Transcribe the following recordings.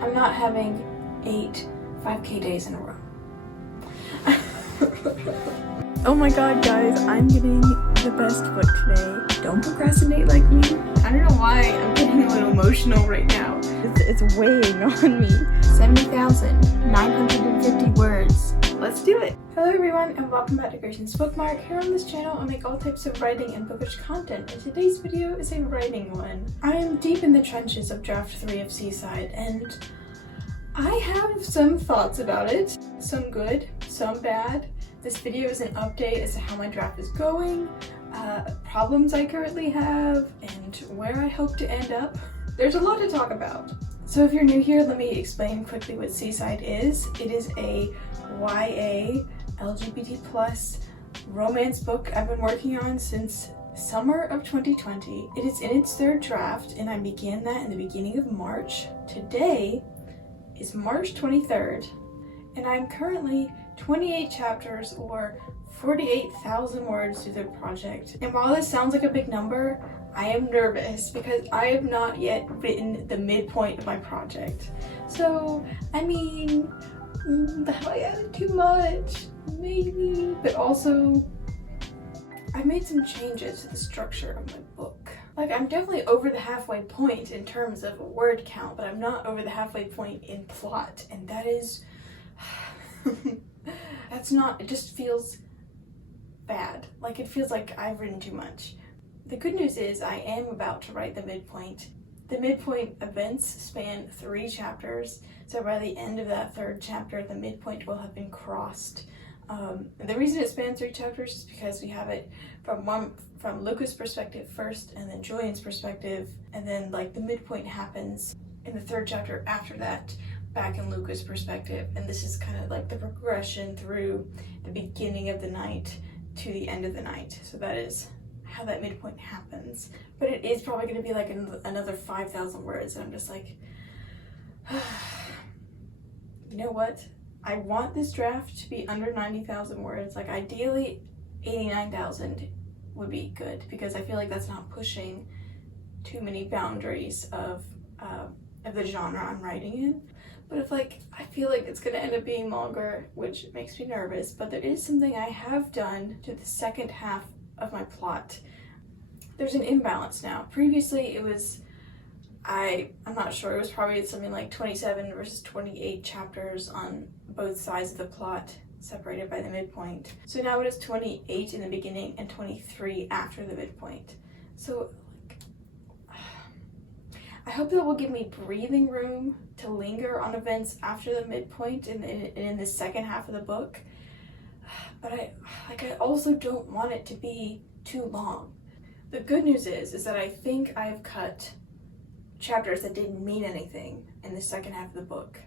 I'm not having 8 5K days in a row. Oh my god, guys, I'm getting the best book today. Don't procrastinate like me. I don't know why I'm getting a little emotional right now. It's weighing on me. 70,950 words. Let's do it! Hello everyone and welcome back to Grayson's Bookmark. Here on this channel I make all types of writing and bookish content, and today's video is a writing one. I am deep in the trenches of draft 3 of Seaside and I have some thoughts about it. Some good, some bad. This video is an update as to how my draft is going, problems I currently have, and where I hope to end up. There's a lot to talk about. So if you're new here, let me explain quickly what Seaside is. It is a YA LGBT+ romance book I've been working on since summer of 2020. It is in its third draft and I began that in the beginning of March. Today is March 23rd and I'm currently 28 chapters or 48,000 words through the project. And while this sounds like a big number, I am nervous because I have not yet written the midpoint of my project. So, I mean, have I added too much? Maybe. But also, I made some changes to the structure of my book. Like, I'm definitely over the halfway point in terms of word count, but I'm not over the halfway point in plot. And that is... that's not... it just feels bad. Like, it feels like I've written too much. The good news is I am about to write the midpoint. The midpoint events span 3 chapters, so by the end of that third chapter, the midpoint will have been crossed. The reason it spans 3 chapters is because we have it from Luca's perspective first, and then Julian's perspective, and then like the midpoint happens in the third chapter after that, back in Luca's perspective, and this is kind of like the progression through the beginning of the night to the end of the night. So that is how that midpoint happens. But it is probably going to be like another 5,000 words, and I'm just like, you know what? I want this draft to be under 90,000 words. Like, ideally 89,000 would be good, because I feel like that's not pushing too many boundaries of the genre I'm writing in. But if I feel like it's gonna end up being longer, which makes me nervous, but there is something I have done to the second half of my plot. There's an imbalance now. Previously it was, I'm not sure, it was probably something like 27 versus 28 chapters on both sides of the plot, separated by the midpoint. So now it is 28 in the beginning and 23 after the midpoint. So I hope that will give me breathing room to linger on events after the midpoint and in the second half of the book. But I also don't want it to be too long. The good news is that I think I have cut chapters that didn't mean anything in the second half of the book.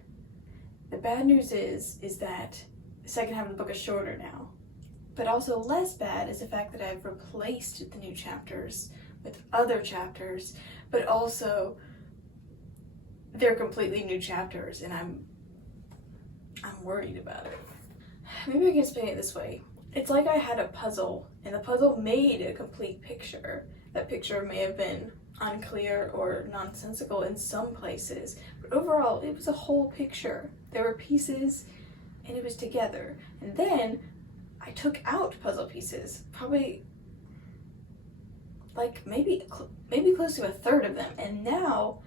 The bad news is that the second half of the book is shorter now. But also less bad is the fact that I've replaced the new chapters with other chapters, but also they're completely new chapters, and I'm worried about it. Maybe I can explain it this way. It's like I had a puzzle, and the puzzle made a complete picture. That picture may have been unclear or nonsensical in some places, but overall it was a whole picture. There were pieces, and it was together. And then I took out puzzle pieces, probably like maybe close to a third of them, and now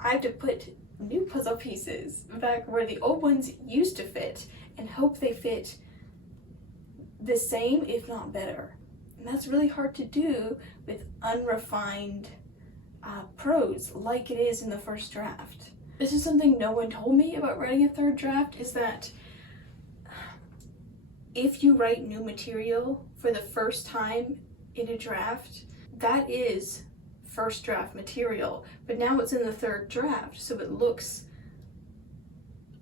I have to put new puzzle pieces back where the old ones used to fit and hope they fit the same, if not better. And that's really hard to do with unrefined prose like it is in the first draft. This is something no one told me about writing a third draft, is that if you write new material for the first time in a draft, that is first draft material, but now it's in the third draft, so it looks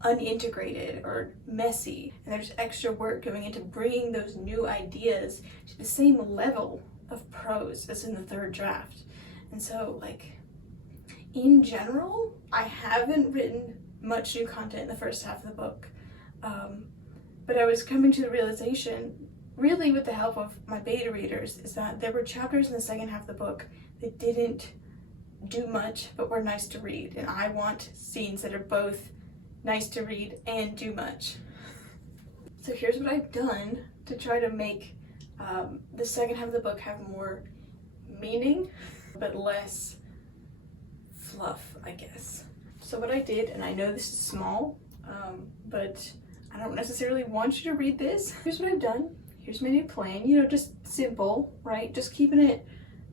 unintegrated or messy, and there's extra work going into bringing those new ideas to the same level of prose as in the third draft. And so, like, in general, I haven't written much new content in the first half of the book, but I was coming to the realization, really with the help of my beta readers, is that there were chapters in the second half of the book that didn't do much but were nice to read, and I want scenes that are both nice to read and do much. So here's what I've done to try to make the second half of the book have more meaning but less fluff, I guess. So what I did, and I know this is small, but I don't necessarily want you to read this. Here's what I've done. Here's my new plan, you know, just simple, right? Just keeping it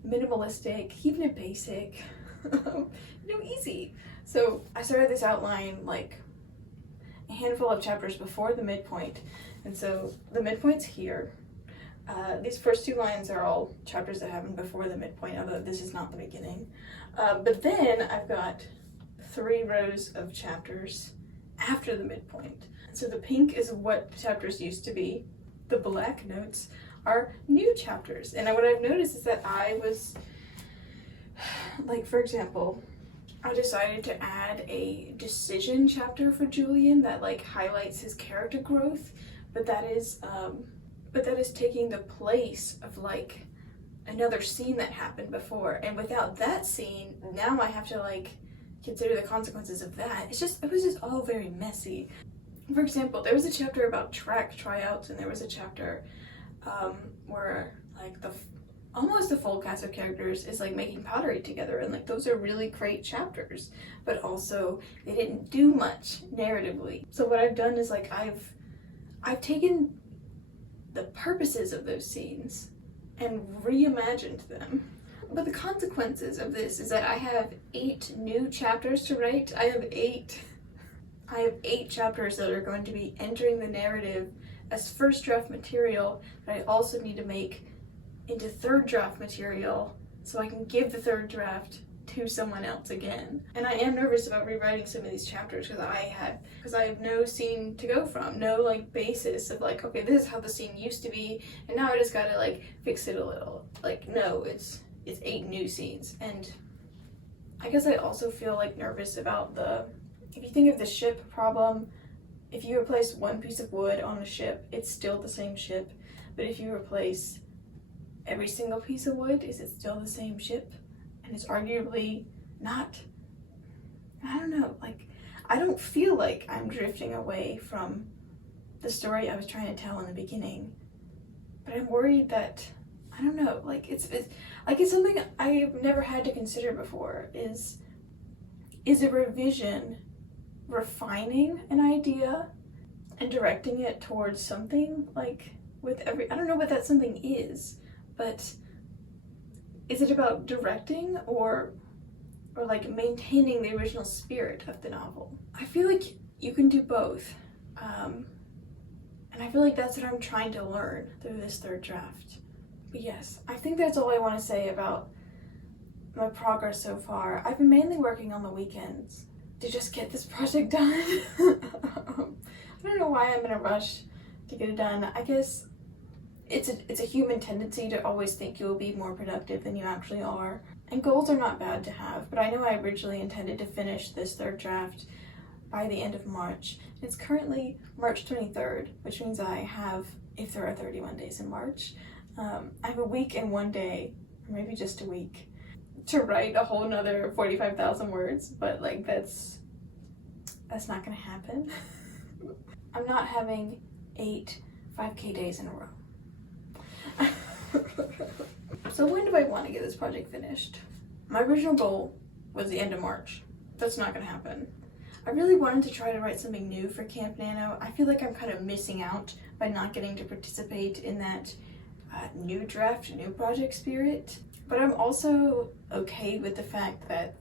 minimalistic, keeping it basic, you know, easy. So I started this outline like a handful of chapters before the midpoint. And so the midpoint's here. These first 2 lines are all chapters that happen before the midpoint, although this is not the beginning. But then I've got 3 rows of chapters after the midpoint. So the pink is what chapters used to be. The black notes are new chapters. And what I've noticed is that I was, like, for example, I decided to add a decision chapter for Julian that like highlights his character growth, but that is taking the place of like another scene that happened before. And without that scene, now I have to like consider the consequences of that. It was just all very messy. For example, there was a chapter about track tryouts, and there was a chapter where like almost the full cast of characters is like making pottery together, and like those are really great chapters, but also they didn't do much narratively. So what I've done is like I've taken the purposes of those scenes and reimagined them. But the consequences of this is that I have 8 new chapters to write. I have 8 chapters that are going to be entering the narrative as first draft material, but I also need to make into third draft material so I can give the third draft to someone else again. And I am nervous about rewriting some of these chapters because I have no scene to go from, no like basis of like, okay, this is how the scene used to be, and now I just gotta like fix it a little. Like, no, it's 8 new scenes. And I guess I also feel like nervous about if you think of the ship problem, if you replace one piece of wood on a ship, it's still the same ship. But if you replace every single piece of wood, is it still the same ship? And it's arguably not. I don't know, like, I don't feel like I'm drifting away from the story I was trying to tell in the beginning. But I'm worried that, I don't know, like, it's something I've never had to consider before. Is a revision refining an idea and directing it towards something, like I don't know what that something is, but is it about directing or like maintaining the original spirit of the novel? I feel like you can do both, and I feel like that's what I'm trying to learn through this third draft. But yes, I think that's all I want to say about my progress so far. I've been mainly working on the weekends to just get this project done. I don't know why I'm in a rush to get it done. I guess it's a human tendency to always think you'll be more productive than you actually are. And goals are not bad to have, but I know I originally intended to finish this third draft by the end of March. It's currently March 23rd, which means I have, if there are 31 days in March, I have a week and 1 day, or maybe just a week, to write a whole nother 45,000 words, but like that's not gonna happen. I'm not having 8 5K days in a row. So when do I want to get this project finished? My original goal was the end of March. That's not gonna happen. I really wanted to try to write something new for Camp Nano. I feel like I'm kind of missing out by not getting to participate in that new draft, new project spirit. But I'm also okay with the fact that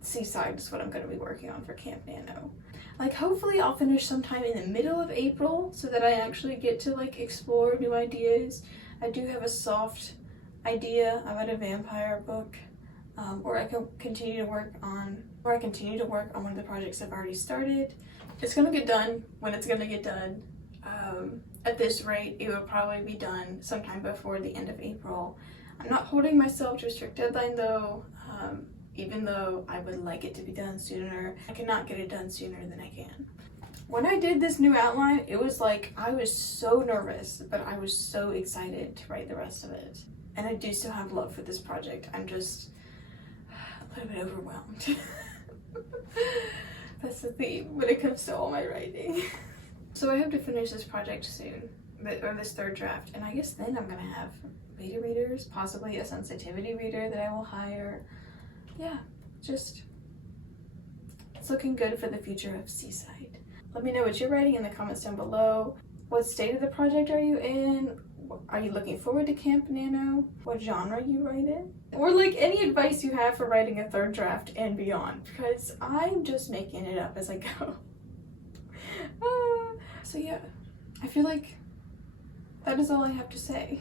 Seaside is what I'm going to be working on for Camp Nano. Like, hopefully I'll finish sometime in the middle of April so that I actually get to like explore new ideas. I do have a soft idea about a vampire book, or I can continue to work on one of the projects I've already started. It's going to get done when it's going to get done. At this rate, it will probably be done sometime before the end of April. I'm not holding myself to a strict deadline though, even though I would like it to be done sooner. I cannot get it done sooner than I can. When I did this new outline, it was like, I was so nervous, but I was so excited to write the rest of it. And I do still have love for this project. I'm just, a little bit overwhelmed. That's the theme when it comes to all my writing. So I hope to finish this project soon, or this third draft, and I guess then I'm gonna have beta readers, possibly a sensitivity reader that I will hire. Yeah, just, it's looking good for the future of Seaside. Let me know what you're writing in the comments down below. What state of the project are you in? Are you looking forward to Camp Nano? What genre you write in? Or like any advice you have for writing a third draft and beyond, because I'm just making it up as I go. So yeah, I feel like that is all I have to say.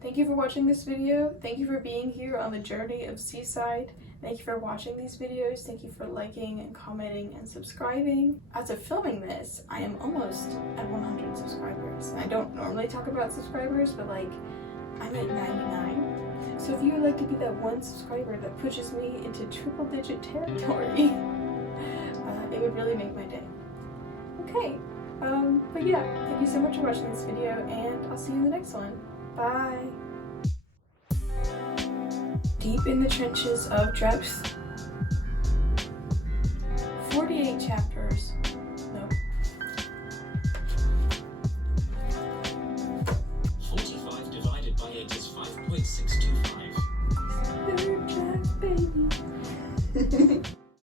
Thank you for watching this video. Thank you for being here on the journey of Seaside. Thank you for watching these videos. Thank you for liking and commenting and subscribing. As of filming this, I am almost at 100 subscribers. I don't normally talk about subscribers, but like, I'm at 99. So if you would like to be that one subscriber that pushes me into triple digit territory, it would really make my day. Okay, but yeah, thank you so much for watching this video, and I'll see you in the next one. Bye! Deep in the trenches of draft 48 chapters.